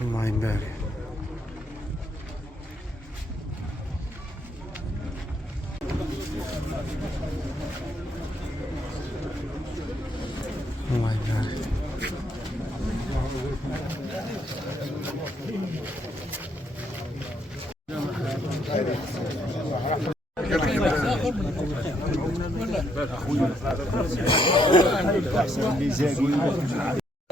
الله يبارك. الله يبارك.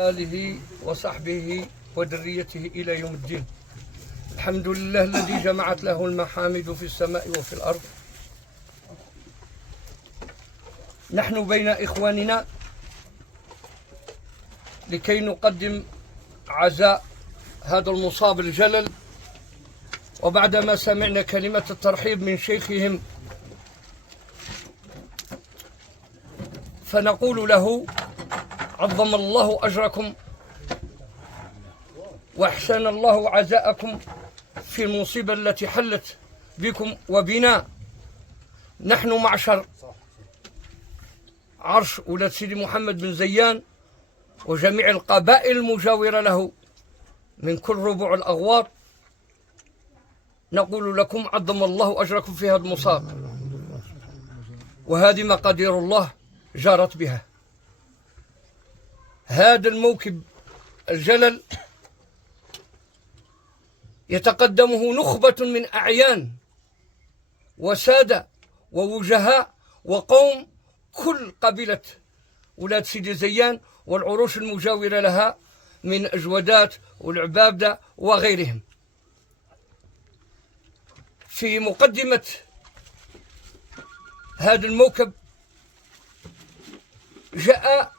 آله وصحبه وذريته إلى يوم الدين. الحمد لله الذي جمعت له المحامد في السماء وفي الأرض. نحن بين إخواننا لكي نقدم عزاء هذا المصاب الجلل، وبعدما سمعنا كلمة الترحيب من شيخهم فنقول له عظم الله أجركم وأحسن الله عزاءكم في المصيبة التي حلت بكم وبنا. نحن معشر عرش ولاد سيدي محمد بن زيان وجميع القبائل المجاورة له من كل ربوع الأغواط نقول لكم عظم الله أجركم في هذا المصاب، وهذه مقادير الله جارت بها. هذا الموكب الجلل يتقدمه نخبة من أعيان وسادة ووجهاء وقوم كل قبيلة ولاد سيدي زيان والعروش المجاورة لها من أجودات والعبابدة وغيرهم. في مقدمة هذا الموكب جاء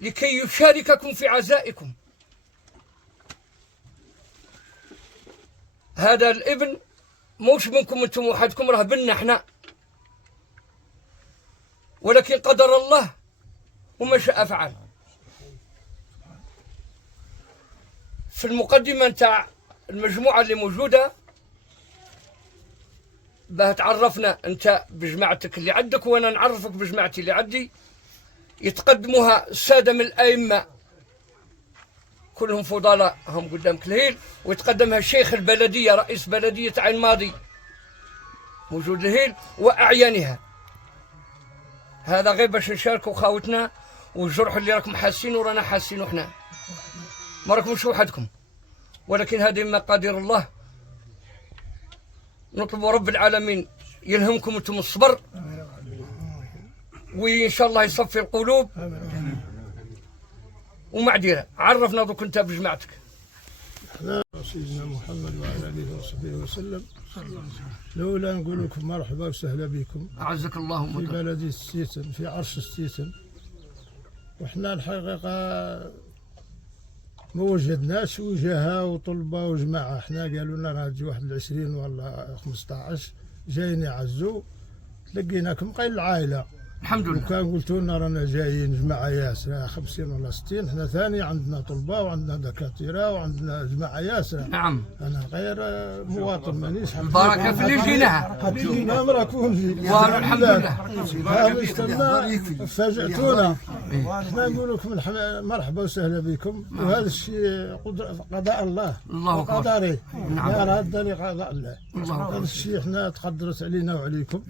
لكي يشارككم في عزائكم. هذا الابن موش منكم انتم وحدكم، راه بنا احنا، ولكن قدر الله وما شاء فعل. في المقدمة نتاع المجموعة اللي موجودة باه تعرفنا انت بجماعتك اللي عندك وانا نعرفك بجماعتي اللي عندي. يتقدموها السادة من الأئمة كلهم فضلاء هم قدامك الهيل، ويتقدمها شيخ البلدية رئيس بلدية عين ماضي موجود الهيل وأعيانها. هذا غير باش نشاركوا خاوتنا والجرح اللي راكم حاسين ورانا حاسينه احنا، ما راكمش وحدكم، ولكن هذه مقادير الله. نطلب رب العالمين يلهمكم انتم الصبر، وإن شاء الله يصفي القلوب. ومعديرة عرفنا دوك انت بجماعتك. سيدنا محمد وعلى اله وصحبه وسلم. لولا نقول لكم مرحبا وسهلا بكم أعزك الله في بلدي الستيتن في عرش الستيتن. وحنا الحقيقة ما وجدناش وجهاء وطلبة وجماعة. حنا قالوا لنا راه تجي واحد 20 ولا 15 جايين يعزوا، تلقيناكم قايل العائلة. الحمد لله. وكان قلتوا لنا رانا جايين جماعة ياسرة 50 ولا 60. حنا ثاني عندنا طلبة وعندنا دكاترة وعندنا جماعة ياسرة. نعم. أنا غير مواطن مانيش. البركة في اللي جيناها. جينا راكم الحمد لله. فاجأتونا. حنا نقول لكم مرحبا وسهلا بكم. وهذا الشيء قضاء الله وقدره. يا راد لقضاء الله. هذا الشيء حنا تقدرت علينا وعليكم،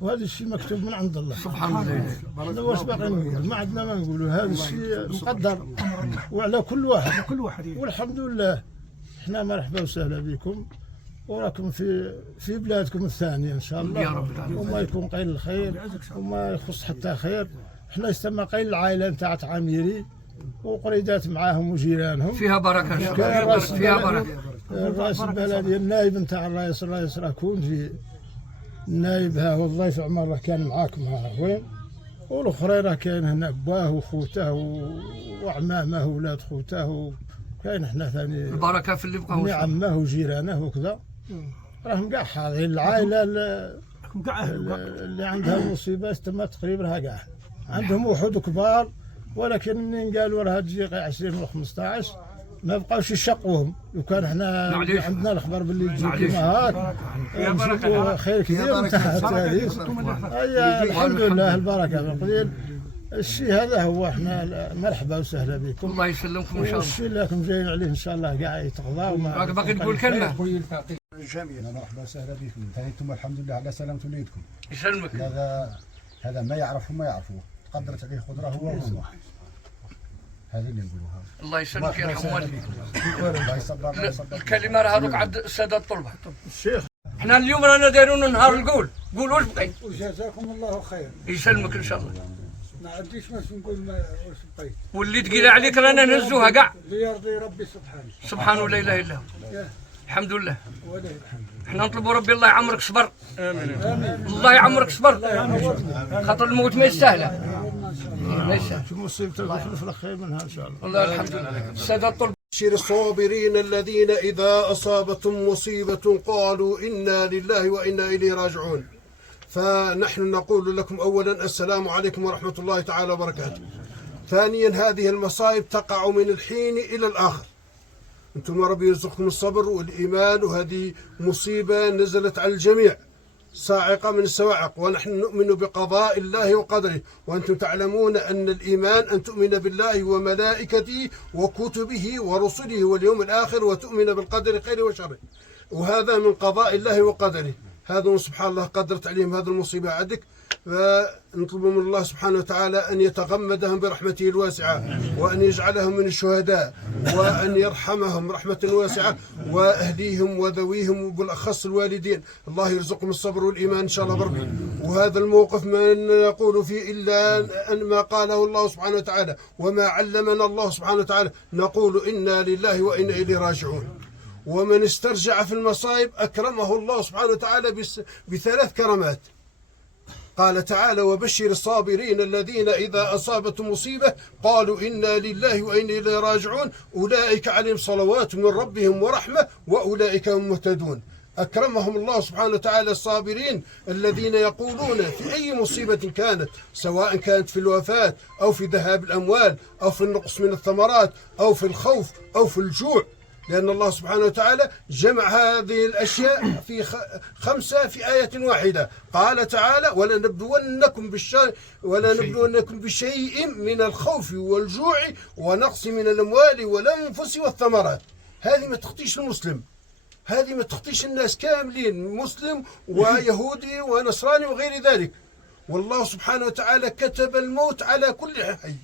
وهذا الشيء مكتوب من عند الله سبحان الله. هذا واش باقي نقول؟ ما عندنا ما نقولوا. هذا الشيء مقدر وعلى كل واحد. والحمد لله. احنا مرحبا وسهلا بكم، وراكم في بلادكم الثانيه ان شاء الله، يا رب العالمين. وما يكون قيل الخير وما يخص حتى خير. احنا يستمع قيل العائله نتاع عاميري وقريدات معاهم وجيرانهم فيها بركة. فيها بركة. الرئيس البلديه النائب نتاع الرئيس راه كون في النائب. ها هو الضيف عمر راه كان معاكم ها وين، والاخرين راه كاين هنا باه وخوته وعمامه وولاد خوته، كاين حنا ثاني البركة في اللي بقاو. عمه وجيرانه وكذا. راهم كاع حاضرين. العائله اللي عندها مصيبه تما تقريبا راه كاع عندهم وحود كبار، ولكن منين قالوا راه تجي 20 ولا 15 ما بقاوش يشقوهم. لو كان احنا عندنا الخبر باللي تجي كيما هاك نشوفوا خير كبير نتاع التاريخ. الحمد لله البركه بالقليل. الشيء هذا هو احنا مرحبا وسهلا بكم. الله يسلمكم ان شاء الله. الشيء اللي راكم جايين عليه ان شاء الله قاعد يتقضى وما باقي تقول كلمه. جميل. مرحبا وسهلا بكم. انتم الحمد لله على سلامة وليدكم. يسلمك. هذا ما يعرفوه قدرت عليه قدره هو والله. هذا اللي نقولوها. الله يسلمك يرحم والديك. الله يصبر. الكلمه راه هذوك عند الساده الطلبه. الشيخ احنا اليوم رانا دايرون نهار القول. قول واش بقيت. وجزاكم الله خير. يسلمك ان شاء الله. ما عنديش باش نقول واش بقيت. واللي تقيل عليك رانا نهزوها كاع. ليرضي ربي سبحانه. سبحانه لا اله الا هو. الحمد لله. ولله الحمد. احنا نطلبوا ربي الله يعمرك صبر. امين. الله يعمرك صبر. خاطر الموت ما يستاهله. ما يستاهل. في مصيبتك وخلف لك خير منها ان شاء الله. والله الحمد لله. الساده الطلبه. بشر الصابرين الذين إذا أصابتهم مصيبة قالوا إنا لله وإنا إليه راجعون. فنحن نقول لكم أولا السلام عليكم ورحمة الله تعالى وبركاته. ثانيا هذه المصائب تقع من الحين إلى الآخر. أنتم ربي يرزقكم الصبر والإيمان، وهذه مصيبة نزلت على الجميع صاعقة من الصواعق، ونحن نؤمن بقضاء الله وقدره. وأنتم تعلمون أن الإيمان أن تؤمن بالله وملائكته وكتبه ورسله واليوم الآخر، وتؤمن بالقدر خيره وشره، وهذا من قضاء الله وقدره. هذا سبحان الله قدرت عليهم هذه المصيبة عندك، فنطلب من الله سبحانه وتعالى أن يتغمدهم برحمته الواسعة، وأن يجعلهم من الشهداء، وأن يرحمهم رحمة واسعة، وأهليهم وذويهم وبالأخص الوالدين. الله يرزقهم الصبر والإيمان إن شاء الله بربي. وهذا الموقف ما نقول فيه إلا أن ما قاله الله سبحانه وتعالى وما علمنا الله سبحانه وتعالى، نقول إنا لله وإنا إليه راجعون. ومن استرجع في المصائب أكرمه الله سبحانه وتعالى بثلاث كرامات. قال تعالى: وبشر الصابرين الذين إذا أصابتهم مصيبة قالوا إنا لله وإنا إليه راجعون أولئك عليهم صلوات من ربهم ورحمة وأولئك هم مهتدون. أكرمهم الله سبحانه وتعالى الصابرين الذين يقولون في أي مصيبة كانت، سواء كانت في الوفاة أو في ذهاب الأموال أو في النقص من الثمرات أو في الخوف أو في الجوع، لأن الله سبحانه وتعالى جمع هذه الأشياء في 5 في آية واحدة. قال تعالى: ولنبلونكم بشيء من الخوف والجوع ونقص من الأموال والأنفس والثمرات. هذه ما تخطيش المسلم، هذه ما تخطيش الناس كاملين، مسلم ويهودي ونصراني وغير ذلك. والله سبحانه وتعالى كتب الموت على كل حي،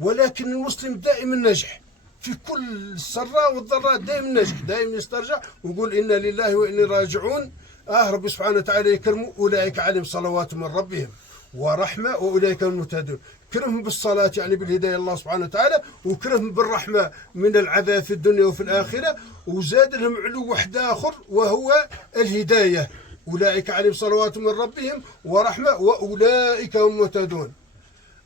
ولكن المسلم دائما نجح في كل السراء والضراء، دائما نجح، دائما يسترجع ويقول إنا لله وإنا راجعون. ربي سبحانه وتعالى يكرمه: أولئك عليهم صلوات من ربهم ورحمة وأولئك هم المهتدون. كرمهم بالصلاة يعني بالهداية الله سبحانه وتعالى، وكرمهم بالرحمة من العذاب في الدنيا وفي الآخرة، وزاد لهم علو واحد آخر وهو الهداية. أولئك عليهم صلوات من ربهم ورحمة وأولئك هم مهتدون.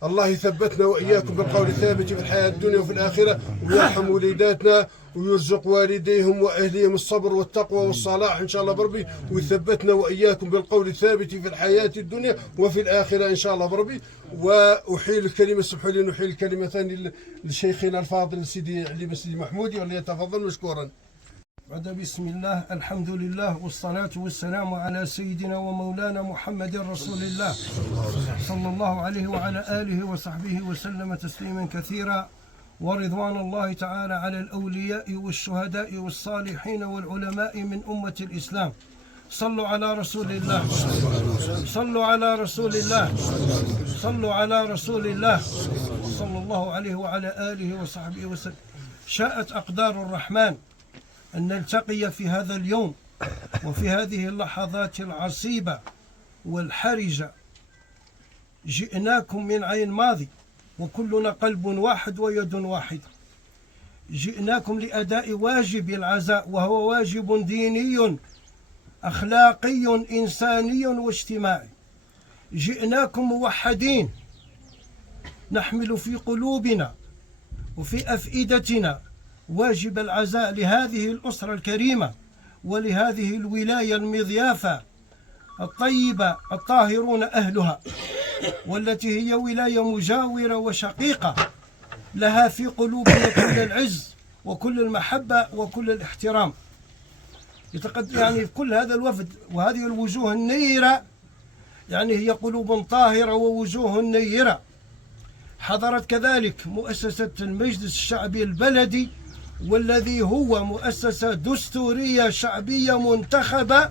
الله يثبتنا وإياكم بالقول الثابت في الحياة الدنيا وفي الآخرة، ويرحم وليداتنا ويرزق والديهم وأهليهم الصبر والتقوى والصلاح إن شاء الله بربي، ويثبتنا وإياكم بالقول الثابت في الحياة الدنيا وفي الآخرة إن شاء الله بربي. وأحيل الكلمة، اسمحوا لي نحيل الكلمة ثانية لشيخنا الفاضل سيدي علي بن سيدي محمودي، وليتفضل مشكورا. بعد بسم الله، الحمد لله والصلاة والسلام على سيدنا ومولانا محمد رسول الله صلى الله عليه وعلى آله وصحبه وسلم تسليما كثيرا. ورضوان الله تعالى على الأولياء والشهداء والصالحين والعلماء من أمة الإسلام. صلوا على رسول الله، صلوا على رسول الله، صلوا على رسول الله صلى الله عليه وعلى آله وصحبه وسلم. شاءت أقدار الرحمن أن نلتقي في هذا اليوم وفي هذه اللحظات العصيبة والحرجة. جئناكم من عين ماضي وكلنا قلب واحد ويد واحدة. جئناكم لأداء واجب العزاء، وهو واجب ديني أخلاقي إنساني واجتماعي. جئناكم موحدين نحمل في قلوبنا وفي أفئدتنا واجب العزاء لهذه الأسرة الكريمة ولهذه الولاية المضيافة الطيبة الطاهرون أهلها، والتي هي ولاية مجاورة وشقيقة لها في قلوبنا كل العز وكل المحبة وكل الاحترام. يعني كل هذا الوفد وهذه الوجوه النيرة، يعني هي قلوب طاهرة ووجوه نيرة، حضرت كذلك مؤسسة المجلس الشعبي البلدي، والذي هو مؤسسة دستورية شعبية منتخبة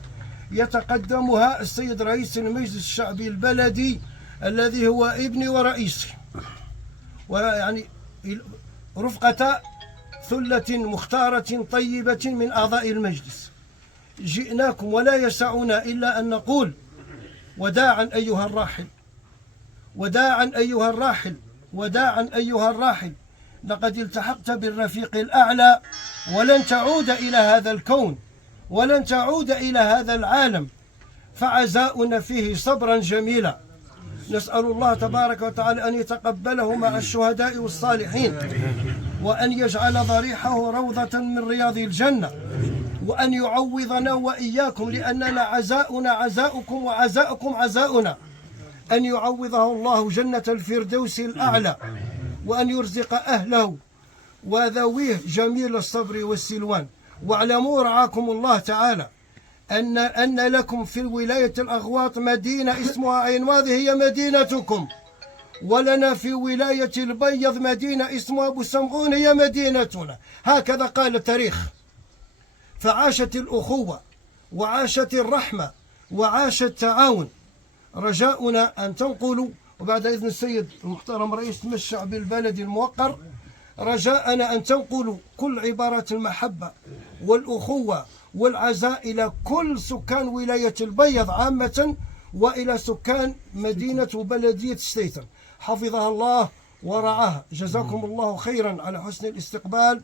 يتقدمها السيد رئيس المجلس الشعبي البلدي الذي هو ابني ورئيسي، ويعني رفقة ثلة مختارة طيبة من أعضاء المجلس. جئناكم ولا يسعنا إلا أن نقول وداعا أيها الراحل، وداعا أيها الراحل، وداعا أيها الراحل، لقد التحقت بالرفيق الأعلى ولن تعود إلى هذا الكون ولن تعود إلى هذا العالم، فعزاؤنا فيه صبرا جميلا. نسأل الله تبارك وتعالى أن يتقبله مع الشهداء والصالحين، وأن يجعل ضريحه روضة من رياض الجنة، وأن يعوضنا وإياكم، لأننا عزاؤنا عزاؤكم وعزاؤكم عزاؤنا، أن يعوضه الله جنة الفردوس الأعلى، وأن يرزق أهله وذويه جميل الصبر والسلوان. واعلموا رعاكم الله تعالى أن لكم في ولاية الأغواط مدينة اسمها عين ماضي هي مدينتكم، ولنا في ولاية البيض مدينة اسمها أبو سمغون هي مدينتنا. هكذا قال التاريخ. فعاشت الأخوة وعاشت الرحمة وعاش التعاون. رجاؤنا أن تنقلوا، وبعد إذن السيد المحترم رئيس المجلس الشعبي البلدي الموقر، رجاءنا أن تنقلوا كل عبارات المحبة والأخوة والعزاء إلى كل سكان ولاية البيض عامة، وإلى سكان مدينة وبلدية ستيتن، حفظها الله ورعاها. جزاكم الله خيرا على حسن الاستقبال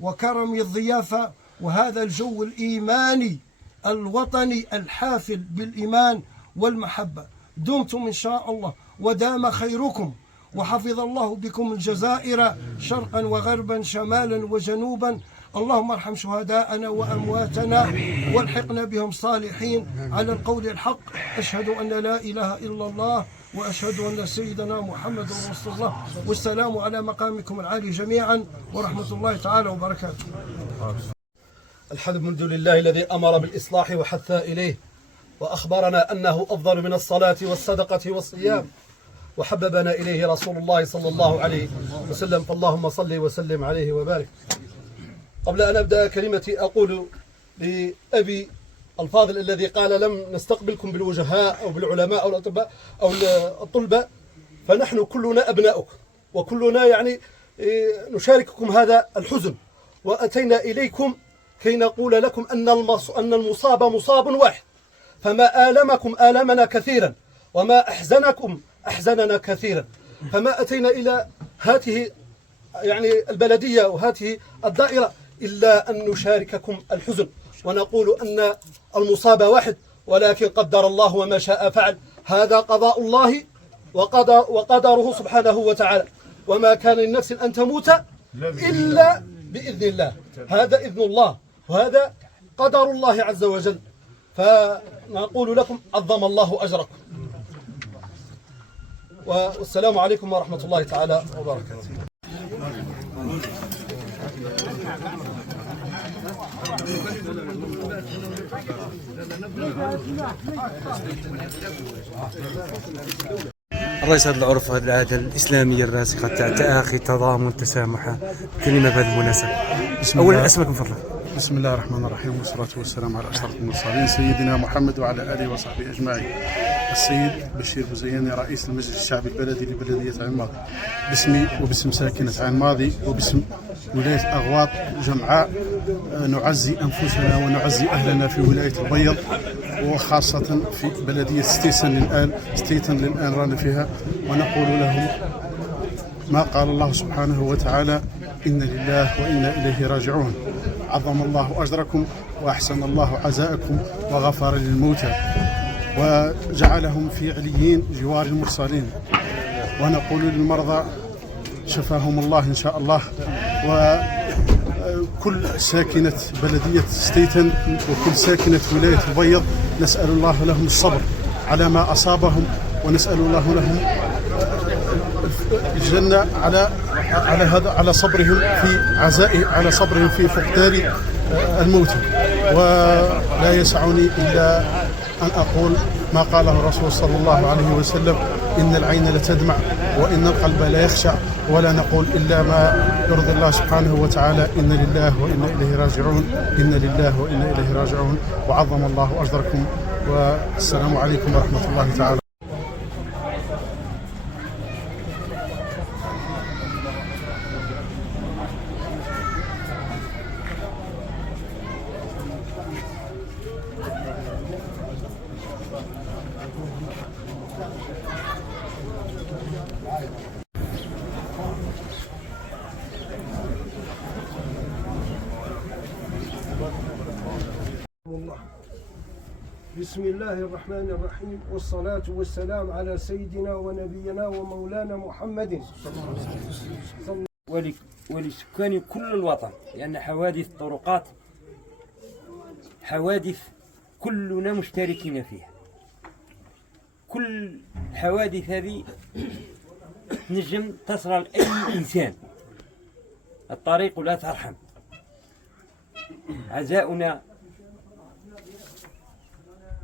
وكرم الضيافة وهذا الجو الإيماني الوطني الحافل بالإيمان والمحبة. دمتم إن شاء الله ودام خيركم، وحفظ الله بكم الجزائر شرقا وغربا شمالا وجنوبا. اللهم ارحم شهداءنا وأمواتنا والحقنا بهم صالحين على القول الحق. أشهد أن لا إله إلا الله وأشهد أن سيدنا محمد رسول الله. والسلام على مقامكم العالي جميعا ورحمة الله تعالى وبركاته. الحمد لله الذي أمر بالإصلاح وحث إليه، وأخبرنا أنه أفضل من الصلاة والصدقة والصيام، وحببنا إليه رسول الله صلى الله عليه وسلم، فاللهم صل وسلم عليه وبارك. قبل أن أبدأ كلمتي أقول لأبي الفاضل الذي قال لم نستقبلكم بالوجهاء أو بالعلماء أو الأطباء أو الطلبة، فنحن كلنا أبناؤكم وكلنا يعني نشارككم هذا الحزن، وأتينا إليكم كي نقول لكم أن المصاب مصاب واحد، فما آلمكم آلمنا كثيرا وما أحزنكم أحزننا كثيرا. فما أتينا إلى هذه يعني البلدية وهذه الدائرة إلا أن نشارككم الحزن، ونقول أن المصاب واحد، ولكن قدر الله وما شاء فعل. هذا قضاء الله وقدره سبحانه وتعالى، وما كان لنفس أن تموت إلا بإذن الله. هذا إذن الله وهذا قدر الله عز وجل. فنقول لكم عظم الله أجركم، والسلام عليكم ورحمة الله تعالى وبركاته. الرئيس هذا العرف وهذه العادة الإسلامية الراسخة تاع التآخي تضامن تسامح، كلمة بهذه المناسبة. أولا اسمك من فضلك. بسم الله الرحمن الرحيم، والصلاة والسلام على أشرف المرسلين سيدنا محمد وعلى آله وصحبه أجمعين. السيد بشير بوزياني رئيس المجلس الشعبي البلدي لبلدية عين ماضي، باسمي وباسم ساكنة عين ماضي وباسم ولاية أغواط جمعاء، نعزي أنفسنا ونعزي أهلنا في ولاية البيض، وخاصة في بلدية ستيتن الآن رانا فيها، ونقول لهم ما قال الله سبحانه وتعالى: إن لله وإنا إليه راجعون. عظم الله أجركم وأحسن الله عزاءكم وغفر للموتى وجعلهم في عليين جوار المرسلين. ونقول للمرضى شفاهم الله إن شاء الله، وكل ساكنة بلدية ستيتن وكل ساكنة ولاية البيض نسأل الله لهم الصبر على ما أصابهم، ونسأل الله لهم الجنة على صبرهم في عزائه، على صبرهم في فقدان الموت. ولا يسعني إلا أن أقول ما قاله الرسول صلى الله عليه وسلم: إن العين لتدمع وإن القلب لا يخشع، ولا نقول إلا ما يرضي الله سبحانه وتعالى. إن لله وإنا إليه راجعون، إن لله وإنا إليه راجعون، وعظم الله أجركم، والسلام عليكم ورحمة الله تعالى. بسم الله الرحمن الرحيم، والصلاة والسلام على سيدنا ونبينا ومولانا محمد ولسكان كل الوطن، لأن حوادث الطرقات حوادث كلنا مشتركين فيها. كل الحوادث هذه نجم تصل لأي إنسان، الطريق لا ترحم. عزاؤنا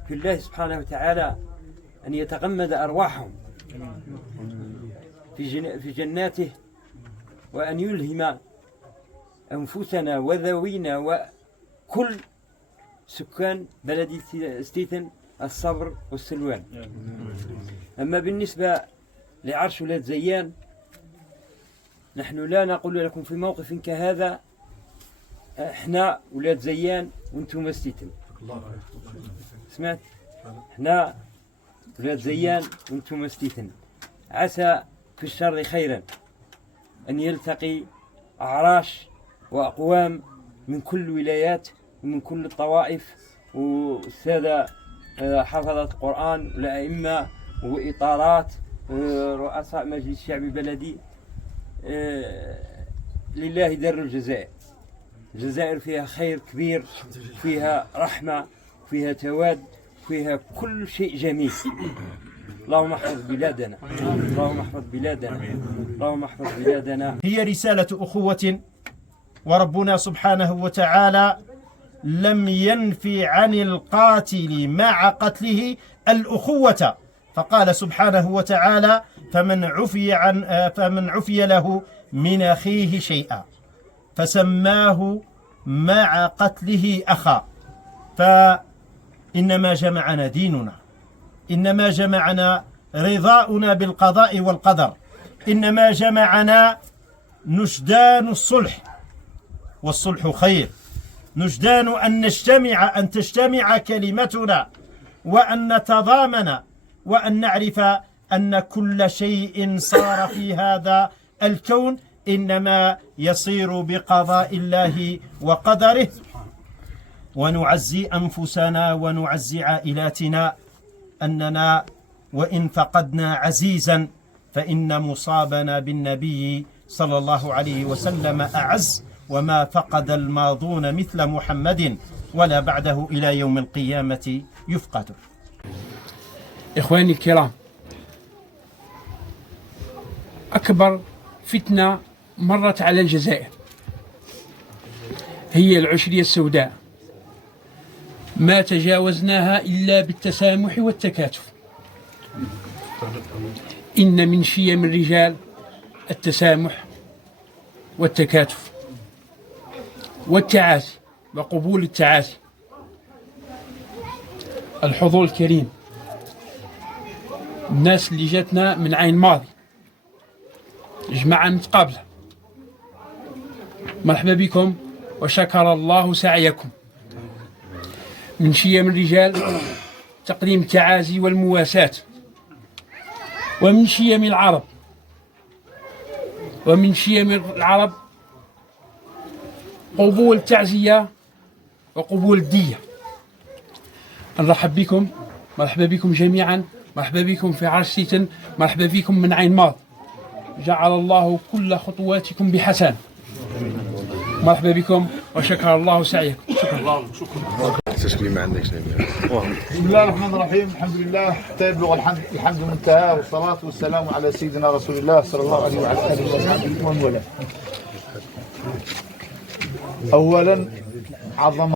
في الله سبحانه وتعالى أن يتغمد أرواحهم في جناته، وأن يلهم أنفسنا وذوينا وكل سكان بلد ستيثن الصبر والسلوان. أما بالنسبة لعرش ولاد زيان، نحن لا نقول لكم في موقف كهذا احنا ولاد زيان وانتم ستيثن. سمعت؟ احنا ولاد زيان وانتم ستيثن. عسى في الشر خيرا أن يلتقي أعراش وأقوام من كل الولايات ومن كل الطوائف، والسادة حفظة القرآن والأئمة وإطارات ورؤساء مجلس الشعب البلدي. لله در الجزائر. الجزائر فيها خير كبير، فيها رحمة، فيها تواد، فيها كل شيء جميل. اللهم احفظ بلادنا، اللهم احفظ بلادنا، اللهم احفظ بلادنا. هي رسالة أخوة، وربنا سبحانه وتعالى لم ينفي عن القاتل مع قتله الأخوة، فقال سبحانه وتعالى: فمن عفي له من أخيه شيئا، فسماه مع قتله أخا. فإنما جمعنا ديننا، إنما جمعنا رضاؤنا بالقضاء والقدر، إنما جمعنا نجدان الصلح، والصلح خير. نجدان أن تجتمع كلمتنا، وأن نتضامن، وأن نعرف أن كل شيء صار في هذا الكون إنما يصير بقضاء الله وقدره. ونعزي أنفسنا ونعزي عائلاتنا أننا وإن فقدنا عزيزا فإن مصابنا بالنبي صلى الله عليه وسلم أعز، وما فقد الماضون مثل محمد ولا بعده إلى يوم القيامة يفقد. إخواني الكرام، أكبر فتنة مرت على الجزائر هي العشرية السوداء، ما تجاوزناها إلا بالتسامح والتكاتف. إن من شيم الرجال التسامح والتكاتف والتعاسي وقبول التعاسي. الحضور الكريم، الناس اللي جاتنا من عين ماضي، جماعة متقابلة، مرحبا بكم وشكر الله سعيكم. من شيم الرجال تقديم التعازي والمواساة، ومن شيم العرب قبول التعزية وقبول الدية. نرحب بكم، مرحبا بكم جميعا، مرحبا بكم في عرش ستيثن، مرحبا بكم من عين ماض. جعل الله كل خطواتكم بحسن. مرحبا بكم وشكر الله سعيكم. شكرا. تسليم ما عندكش. بسم الله الرحمن الرحيم، الحمد لله حتى يبلغ الحمد منتهى، والصلاة والسلام على سيدنا رسول الله صلى الله عليه وعلى آله وصحبه ومن والاه. أولا عظم